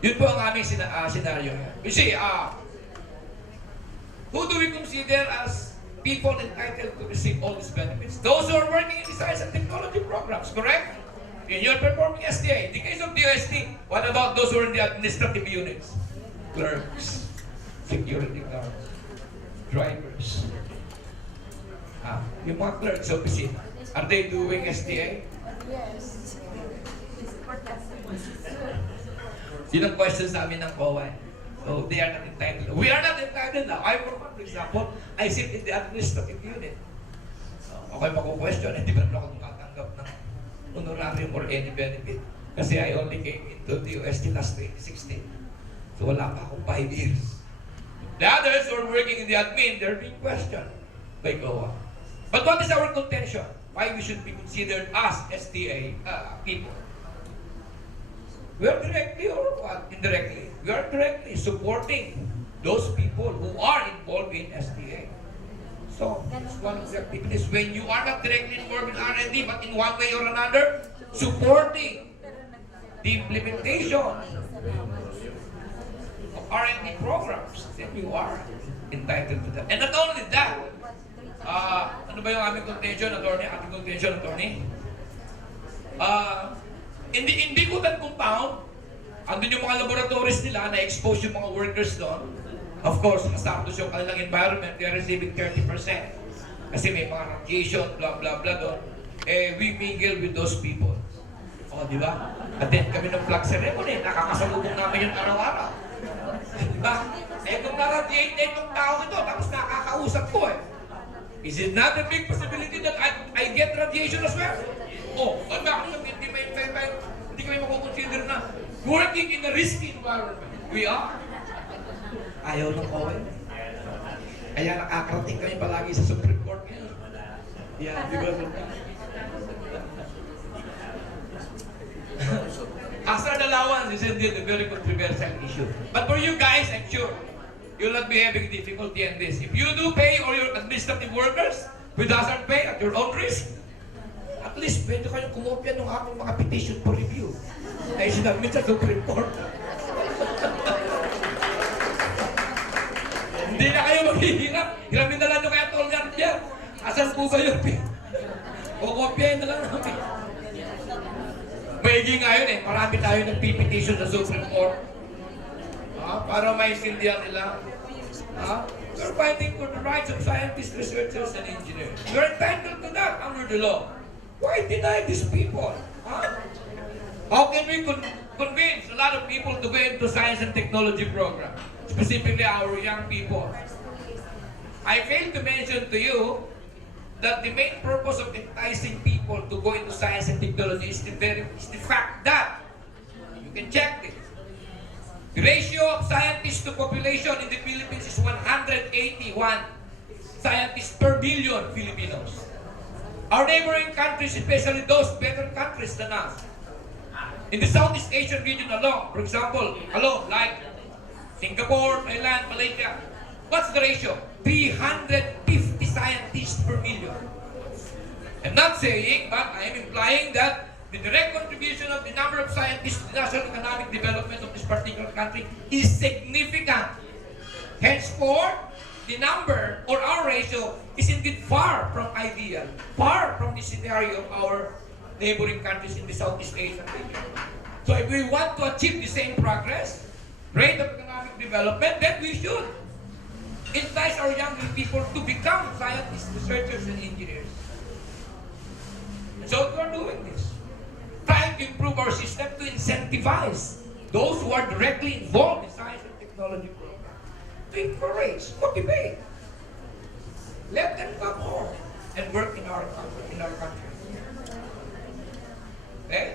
Yun po ang aming scenario. You see, who do we consider as people entitled to receive all these benefits? Those who are working in the science and technology programs, correct? And you're performing STI. In the case of DOST, what about those who are in the administrative units? Clerks, security guards, drivers. Yung mga clerks sa opisina, are they doing STI? Yes. Yun ang questions namin ng COA. So, they are not entitled. We are not entitled now. I, for example, I sit in the administrative unit. So, okay question, hindi ba naman ako tumatanggap ng honorarium or any benefit? Kasi I only came into the DOST last 2016. So, wala pa akong 5 years. The others who are working in the admin, they're being questioned by COA. But what is our contention? Why we should be considered as STA people? We are directly or what? Indirectly. We are directly supporting those people who are involved in STA. So, that's one of the activities. When you are not directly involved in R&D, but in one way or another, supporting the implementation of R&D programs, then you are entitled to that. And not only that, ano ba yung aming contention, attorney? Aming contention, attorney? In Bikutan compound, andun yung mga laboratories nila, na-expose yung mga workers doon. Of course, masatos yung kanilang environment, they are receiving 30%. Kasi may mga radiation, blah blah blah doon. We mingle with those people. O, di ba? Attend kami ng flag ceremony, nakakasalubong namin yung araw-araw. Di ba? Kung na-radiate na itong tao ito, tapos nakakausap ko Is it not a big possibility that I get radiation as well? Bakit hindi kami makukonsider na working in a risky environment? We are. Ayaw ng COA. Kaya nakakarating kami palagi sa Supreme Court ngayon. Yeah, di ba? Hazard allowance is indeed a very controversial issue. But for you guys, I'm sure, you'll not be having difficulty in this. If you do pay all your administrative workers with hazard pay at your own risk, at least pwede kayong kumopya ng aking mga petition for review. Ay sinabit sa Supreme Court. Hindi na kayo maghihirap. Hiramin na lang nyo kaya tolyan dyan. Asan po ba yun? Kukopyahin na lang namin. Maigi nga yun Marami tayo nagpipetition sa Supreme Court. Para maintindihan nila. We're fighting for the rights of scientists, researchers, and engineers. We're entitled to that under the law. Why deny these people? How can we convince a lot of people to go into science and technology program? Specifically our young people. I failed to mention to you that the main purpose of enticing people to go into science and technology is the fact that, you can check this, the ratio of scientists to population in the Philippines is 181 scientists per billion Filipinos. Our neighboring countries, especially those better countries than us, in the Southeast Asian region alone, for example, like Singapore, Thailand, Malaysia, what's the ratio? 350 scientists per million. I'm not saying, but I am implying that the direct contribution of the number of scientists to the national economic development of this particular country is significant. Henceforth, the number or our ratio is indeed far from ideal, far from the scenario of our neighboring countries in the Southeast Asian region. So if we want to achieve the same progress, rate of economic development, then we should entice our younger people to become scientists, researchers, and engineers. And so we are doing this, trying to improve our system to incentivize those who are directly involved in science and technology programs, to encourage, motivate, let them come home and work in our country. Okay?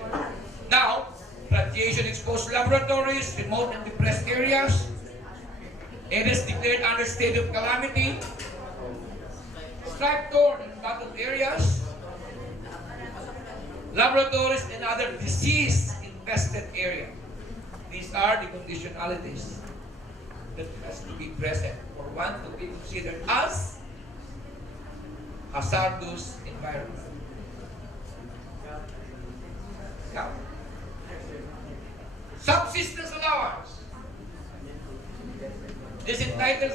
Now, radiation-exposed laboratories, remote and depressed areas, areas declared under state of calamity, strike-torn and battled areas, laboratories and other disease-infested areas. These are the conditionalities that has to be present for one to be considered as hazardous environment. Yeah. Subsistence allowance.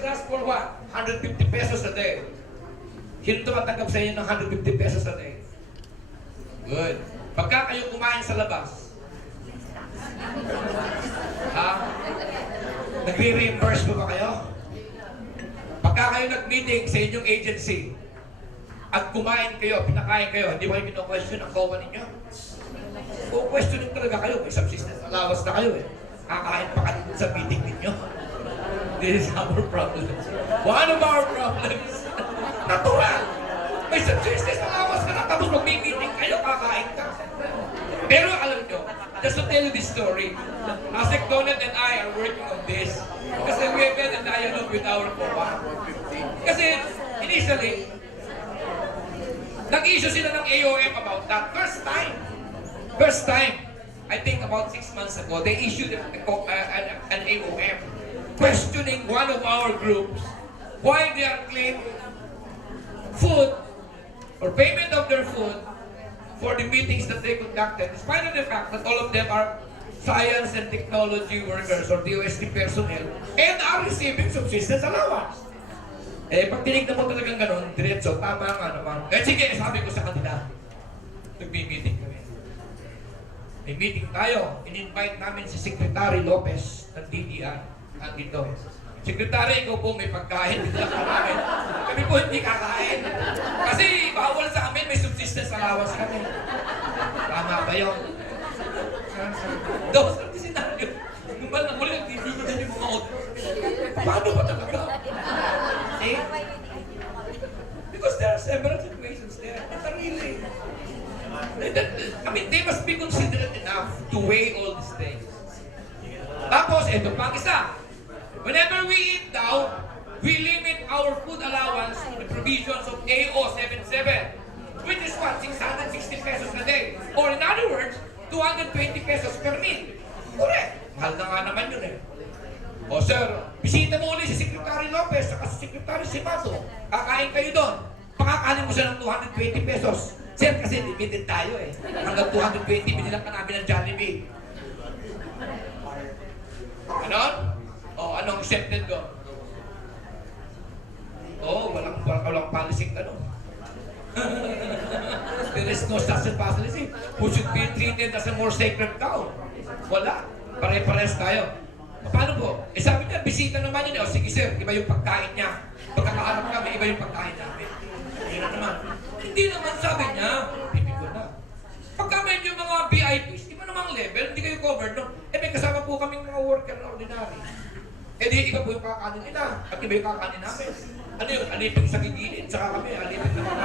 workers ask for what? 150 pesos a day. Sino tumatanggap sa inyo ng 150 pesos a day? Good. Pagka kayo kumain sa labas, ha? Nagre-reimburse po ba kayo? Pagka kayo nag-meeting sa inyong agency, at kumain kayo, pinakain kayo, hindi ba kayo kino-question ang COA ninyo? O questioning talaga kayo, may subsistence allowance na kayo eh. Kakain pa kayo sa meeting ninyo. This is our problem. One of our problems. Natural! May subsistence allowance ka na, tapos mag-meeting kayo, kakain ka. Pero alam nyo, just to tell you this story, Asek Donut and I are working on this. Kasi we have had a dialogue with our COA. Kasi initially, nag-issue sila ng AOM about that. First time, I think about 6 months ago, they issued an AOM questioning one of our groups why they are claiming food or payment of their food for the meetings that they conducted, despite of the fact that all of them are science and technology workers or DOST personnel and are receiving subsistence allowance. Eh, pag tinignan mo talagang gano'n, diretso, tama nga naman. Eh, sige, sabi ko sa kanila, nagmi-meeting kami. May meeting tayo, in-invite namin si Secretary Lopez ng DTI. Dito. Secretary, ikaw po may pagkain, hindi lang namin. Kami po hindi kakain. Kasi bawal sa amin, may subsistence allowance kami. Tama ba yun? Daw sa senaryo, nung ba muli nagtitigilan yung mga auto. Paano ba talaga? Eh? Because there are several situations there. Not really. I mean, they must be considerate enough to weigh all these things. Tapos, ito pang isa. Whenever we eat daw, we limit our food allowance to the provisions of AO-77, which is what? 660 pesos a day. Or in other words, 220 pesos per meal. Correct. Mahal na nga naman yun eh. O sir, bisita mo ulit si Secretary Lopez at si Secretary Simato. Kakain kayo doon. Pakakanin mo siya ng 220 pesos. Sir, kasi limited tayo eh. Hanggang 220, binilang ka namin ng Jollibee. Ganon? O, anong accepted doon? O, walang policy ka doon. There is no such policy. Who should be treated as a more sacred cow? Wala. Pare-pares tayo. Paano po? Eh sabi niya, bisita naman yun. O sige sir, iba yung pagkain niya. Pagkakaharap kami, iba yung pagkain namin. Ayun na naman. Hindi naman sabi niya, bibig na. Pagka medyo mga VIPs, iba namang level, hindi kayo covered, no? Eh may kasama po kaming mga worker na ordinary. Eh di iba po yung kakanin nila, at iba yung kakanin namin. Ano yun? Alipin sa gigilid, saka kami, alipin na mga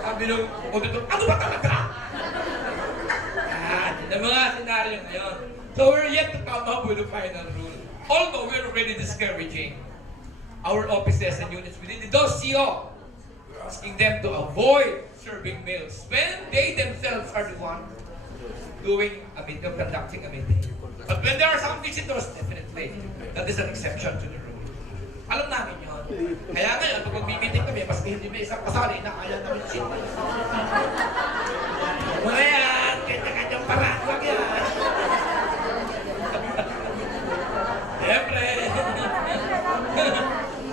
sabi nung auditor, ano ba talaga? Yan, yung mga senaryo ngayon. So we're yet to come up with a final rule. Although we're already discouraging our offices and units within the DOST-STII, we're asking them to avoid serving meals when they themselves are the one doing a meeting, conducting a meeting. But when there are some visitors, definitely, that is an exception to the rule. Alam namin yun. Kaya ngayon, pag mag-meeting kami, mas hindi may isang kasali na kaya namin siya. Mga yan, kanya-kanyang paraan lang yan. Siyempre.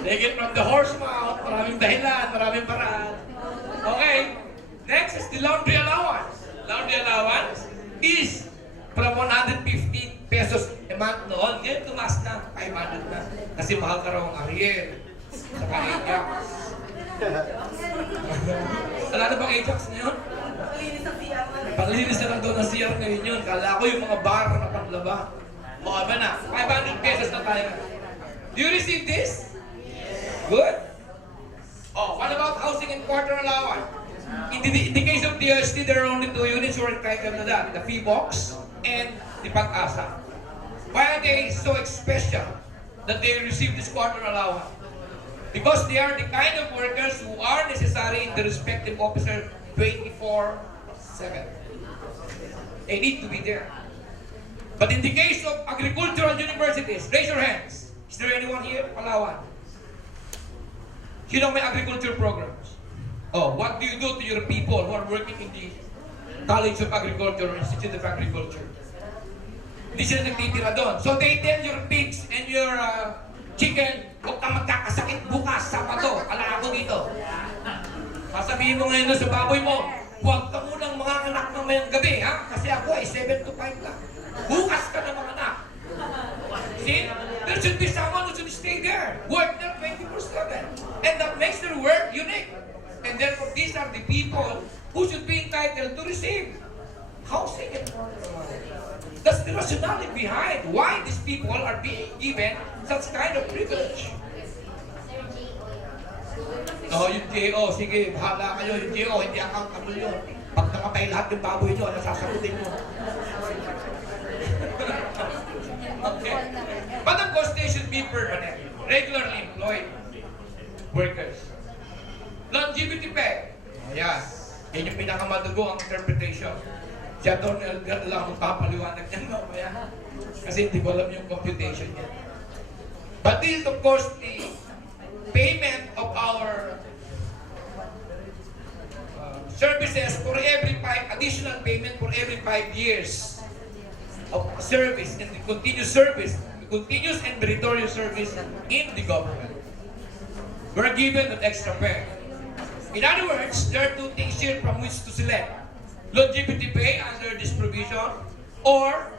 Take it from the horse mouth. Maraming dahilan, maraming paraan. Okay. Next is the laundry allowance. Laundry allowance is from 150 pesos a month noon. Ngayon tumaas na, 500 na. Kasi mahal ka raw ang Ariel. Saka Ajax. Wala na bang Ajax ngayon? Panglinis na lang daw ng CR ngayon yun. Kala ko yung mga bar na panglaba. Baka ba na? 500 pesos na tayo. Do you receive this? Good. Oh, what about housing and quarter allowance? In the case of DOST, there are only two units who are entitled to that. The fee box and the pag-asa. Why are they so special that they receive this quarter allowance? Because they are the kind of workers who are necessary in the respective officer 24/7. They need to be there. But in the case of agricultural universities, raise your hands. Is there anyone here? Palawan. Sino may agriculture programs? Oh, what do you do to your people who are working in the College of Agriculture or Institute of Agriculture? Hindi sila nagtitira doon. So they tell your pigs and your chicken, huwag kang magkakasakit bukas, Sabado, ala ako dito. Sasabihin mo ngayon sa baboy mo, huwag ka munang mga anak ng mayang gabi, ha? Kasi ako ay 7 to 5 lang. Bukas ka na mga anak. See? There should be someone who should stay there, work there 24/7. And that makes their work unique. And therefore, these are the people who should be entitled to receive housing. That's the rationale behind why these people are being given such kind of privilege. Oh, yung JO, sige, bahala kayo. Yung JO, hindi accountable yun. Pag nakapay lahat ng baboy nyo, nasasagutin nyo. Okay. But of course, they should be permanent, regularly employed workers. Longevity pay. Ayan. Yan yung pinakamadugo ang interpretation. Si Atty. Elgar lang kung papaliwanag niya mamaya. Kasi hindi ko alam yung computation niya. But this is of course the payment of our services for every 5, additional payment for every 5 years of service and the continuous service, continuous and meritorious service in the government. We're given an extra pay. In other words, there are two things here from which to select. Longevity pay under this provision or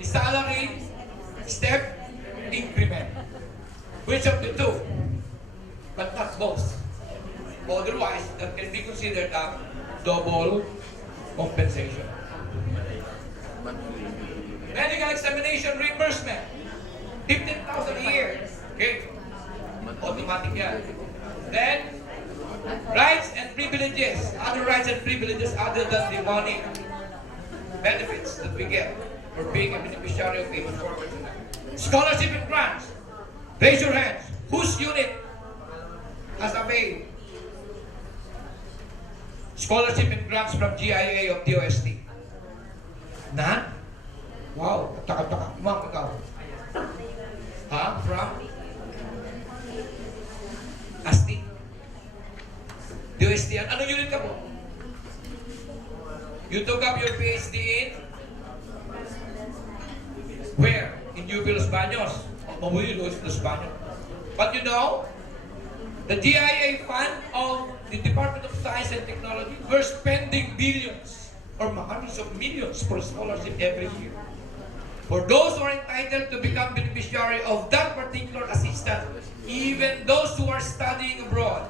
the salary step increment. Which of the two? But not both. Otherwise, that can be considered a double compensation. Medical examination reimbursement. 15,000 a year. Okay. Automatic yan. Then, rights and privileges. Other rights and privileges other than the money benefits that we get for being a beneficiary of payment forward. Scholarship and grants. Raise your hands. Whose unit has availed scholarship and grants from GIA of DOST? None? Wow, taka-taka. Ma'am, ikaw. Ha? From? ASTI. DOST. Anong unit ka po? You took up your PhD in? Where? In UP Los Baños. Mabuhay Los Baños. But you know, the GIA fund of the Department of Science and Technology, we're spending billions or hundreds of millions for scholarship every year. For those who are entitled to become beneficiary of that particular assistance, even those who are studying abroad,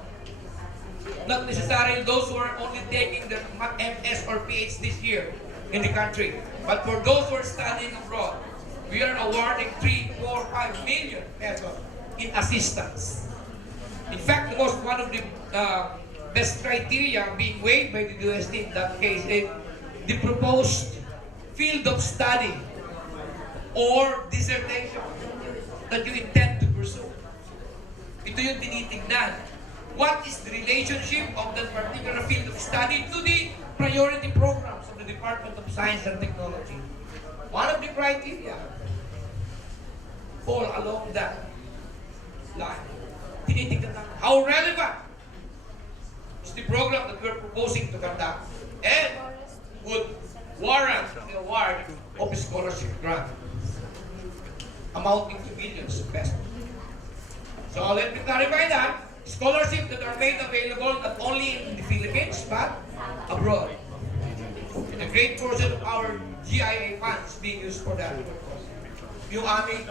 not necessarily those who are only taking their MS or PhD this year in the country, but for those who are studying abroad, we are awarding 3, 4, 5 million pesos in assistance. In fact, one of the best criteria being weighed by the DOST in that case is the proposed field of study or dissertation that you intend to pursue. Ito yung tinitignan. What is the relationship of that particular field of study to the priority programs of the Department of Science and Technology? One of the criteria fall along that line. Tinitignan natin how relevant is the program that we're proposing to conduct and would warrant the award of a scholarship grant amounting to millions of pesos. So let me clarify that. Scholarships that are made available not only in the Philippines but abroad. And a great portion of our GIA funds being used for that. Yung aming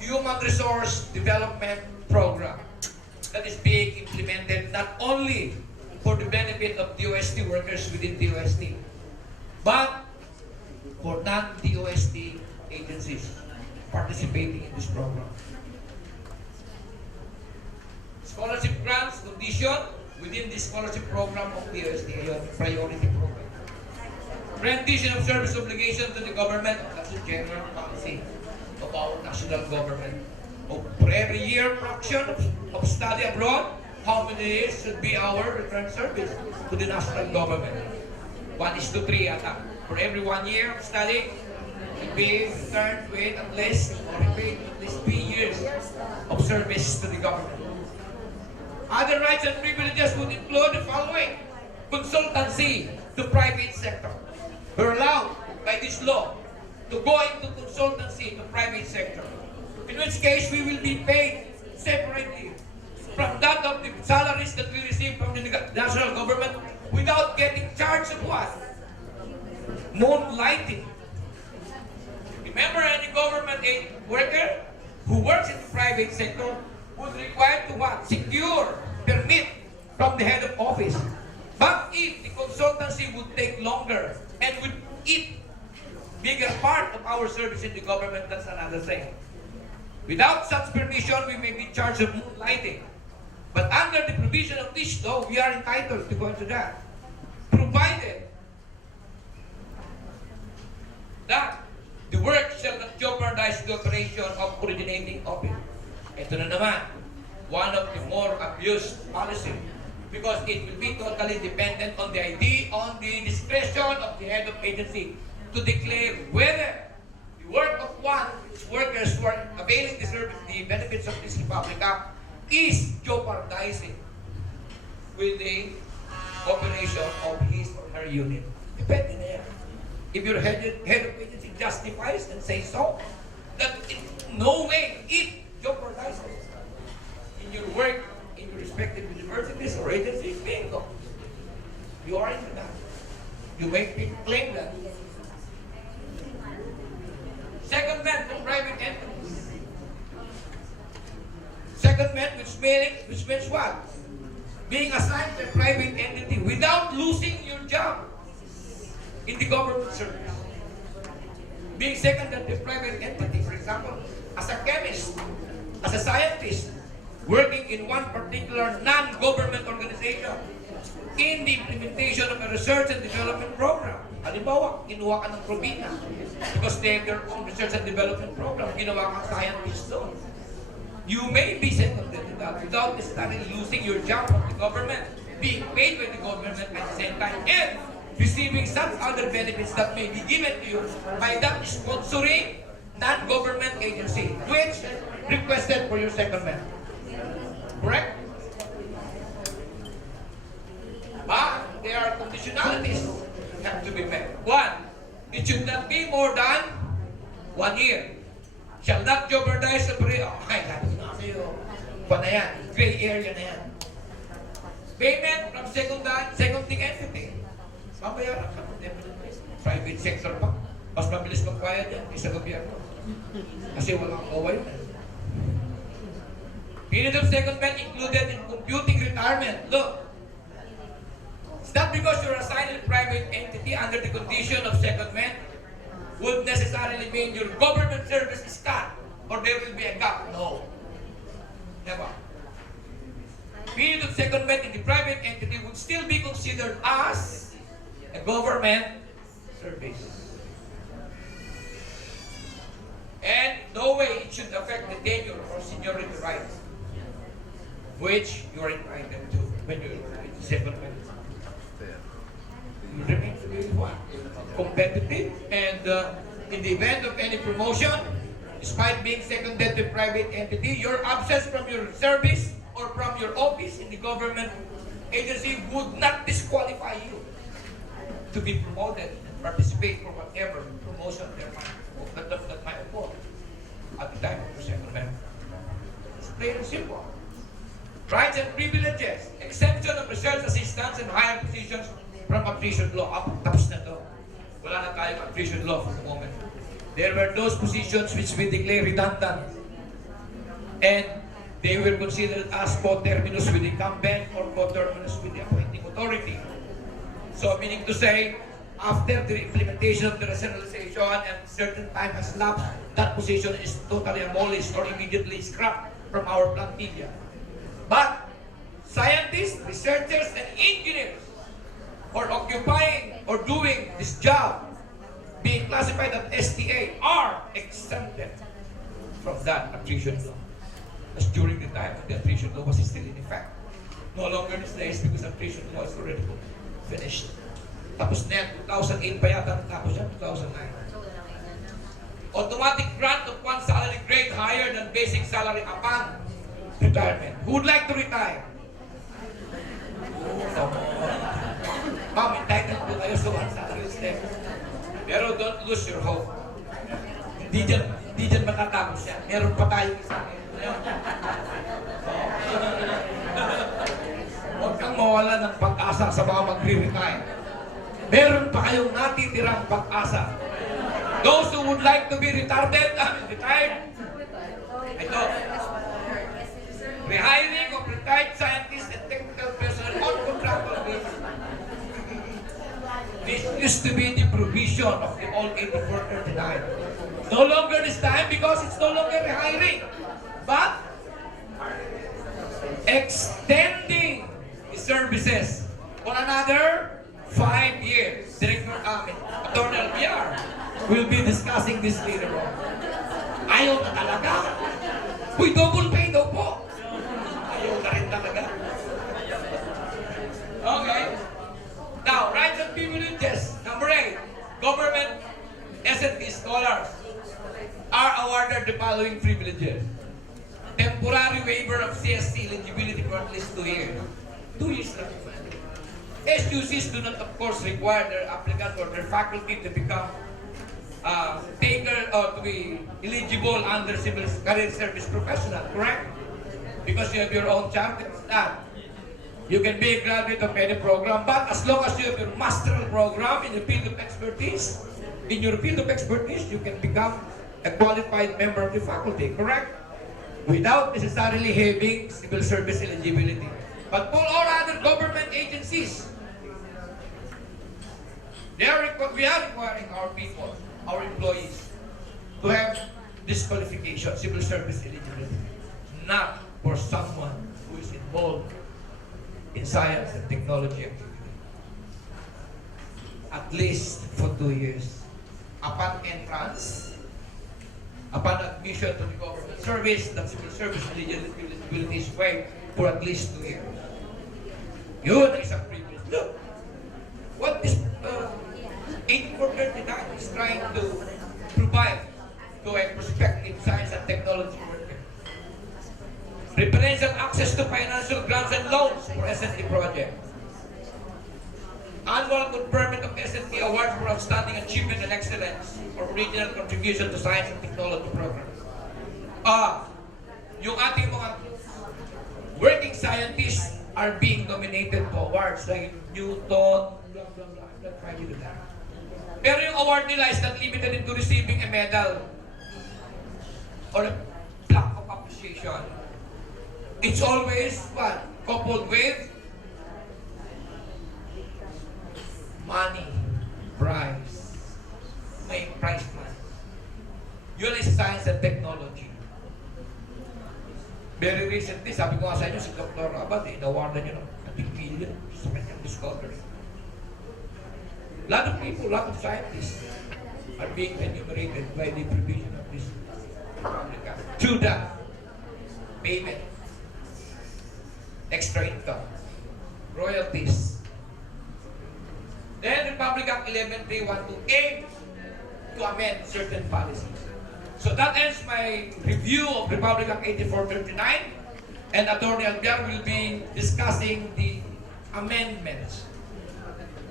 Human Resource Development Program that is being implemented not only for the benefit of DOST workers within DOST, but for non-DOST agencies participating in this program. Scholarship grants condition within the scholarship program of DOST, priority program. Rendition of service obligation to the government, that's the general policy of our national government. For every year fraction of study abroad, how many years should be our return service to the national government? 1:3 ata. For every 1 year of study, we pay return with at least 3 years of service to the government. Other rights and privileges would include the following: consultancy to private sector. We're allowed by this law to go into consultancy in the private sector. In which case, we will be paid separately from that of the salaries that we receive from the national government without getting charged of what? Moonlighting. Remember, any government aid worker who works in the private sector would require to what? Secure permit from the head of office. But if the consultancy would take longer and would eat bigger part of our service in the government, that's another thing. Without such permission, we may be charged of moonlighting. But under the provision of this law, we are entitled to go into that. Provided that the work shall not jeopardize the operation of originating office. Ito na naman, one of the more abused policy, because it will be totally dependent on the discretion of the head of agency to declare whether the work of one workers who are availing the benefits of this Republic Act is jeopardizing with the operation of his or her unit. Depende na yan. If your head of agency justifies and says so, that in no way it jeopardizes in your work, in your respective universities or agencies, bingo. You are into that. You may claim that. Secondment of private entities. Secondment, which means what? Being assigned to a private entity without losing your job in the government service. Being seconded to a private entity, for example, as a chemist, as a scientist, working in one particular non-government organization in the implementation of a research and development program. Halimbawa, kinuha ka ng Probina because they have their own research and development program. Ginawa kang scientist doon. You may be seconded to that without necessarily losing your job from the government, being paid by the government at the same time, and receiving some other benefits that may be given to you by that sponsoring non-government agency, which requested for your secondment. Correct? But there are conditionalities that have to be met. One, it should not be more than 1 year. Shall not jeopardize the period. Ay, natin na sa'yo. Pa na yan. Gray area na yan. Payment from seconding entity. Mabayaran ka. Private sector pa. Mas mabilis magbayad yan sa gobyerno. Kasi walang kaway na. Period of secondment included in computing retirement. Look, it's not because you're assigned a private entity under the condition of secondment would necessarily mean your government service is cut or there will be a gap. No. Never. Period of secondment in the private entity would still be considered as a government service. And no way it should affect the tenure or seniority rights, which you are entitled to when you're in secondment. You remain to be what? Competitive, and in the event of any promotion, despite being seconded to a private entity, your absence from your service or from your office in the government agency would not disqualify you to be promoted and participate for whatever promotion there that might occur at the time of your secondment. It's plain and simple. Rights and privileges, exemption of research assistants and higher positions from attrition law. Tapos na to. Wala na tayong attrition law for the moment. There were those positions which we declare redundant, and they were considered as coterminous with the incumbent or coterminous with the appointing authority. So, meaning to say, after the implementation of the rationalization and certain time has lapsed, that position is totally abolished or immediately scrapped from our plantilla. But scientists, researchers, and engineers or occupying or doing this job being classified as STA are exempted from that attrition law. As during the time the attrition law was still in effect. No longer these days because attrition law is already finished. Tapos na yan, 2008 pa yata tapos yan, 2009. Automatic grant of one salary grade higher than basic salary upon retirement. Who would like to retire? Ma'am, entitled po kayo sa one salary step. Pero don't lose your hope. Di dyan matatapos yan. Meron pa tayong isa. Huwag kang mawala ng pag-asa sa mga magre-retire. Meron pa kayong natitirang pag-asa. Those who would like to be retired, ito. Rehiring of retired scientists and technical personnel on contractual basis. This used to be the provision of the old 8439. No longer this time because it's no longer rehiring, but extending the services for another 5 years. Director Attorney LBR will be discussing this later on. Ayaw na talaga. Uy, double pay daw po. Ayaw na rin talaga. Okay. Now, rights and privileges. Number 8. Government S&T scholars are awarded the following privileges. Temporary waiver of CST eligibility for at least 2 years. 2 years lang. SUCs do not, of course, require their applicant or their faculty to become taker or to be eligible under civil career service professional, correct? Because you have your own charter. You can be a graduate of any program, but as long as you have your master's program in your field of expertise, you can become a qualified member of the faculty, correct? Without necessarily having civil service eligibility. But for all other government agencies, we are requiring our people, our employees, to have this qualification, civil service eligibility, not for someone who is involved in science and technology activity. At least for 2 years. Upon entrance, upon admission to the government service, the civil service eligibility is waived for at least 2 years. Yun ang isang privilege. Look, what this 8439 is trying to provide to a prospective science and technology worker. Preferential access to financial grants and loans for S&T projects. Annual conferment of S&T awards for outstanding achievement and excellence for original contribution to science and technology programs. Yung ating mga working scientists are being nominated for awards like Newton, blah, blah, blah. I'm not trying to do that. Pero yung award nila is not limited into receiving a medal or a plaque of appreciation. It's always what? Coupled with money, prize. May prize money. Yun is science and technology. Very recently, sabi ko nga sa inyo, si Dr. Abad, inawardan nyo ng $1 billion sa kanyang discovery. A lot of people, a lot of scientists are being enumerated by the provision of this Republican. To that, payment, extra income, royalties. Then Republic Act 11.3 want to aim to amend certain policies. So that ends my review of Republic Act 8439, and Attorney Albiar will be discussing the amendments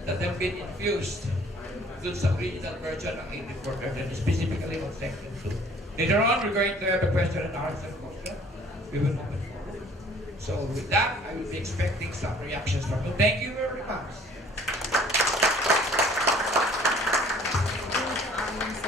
that have been infused to the original version of 8439, specifically on Section 2. Later on, we're going to have a question and answer question. We will open forward. So with that, I will be expecting some reactions from you. Thank you very much.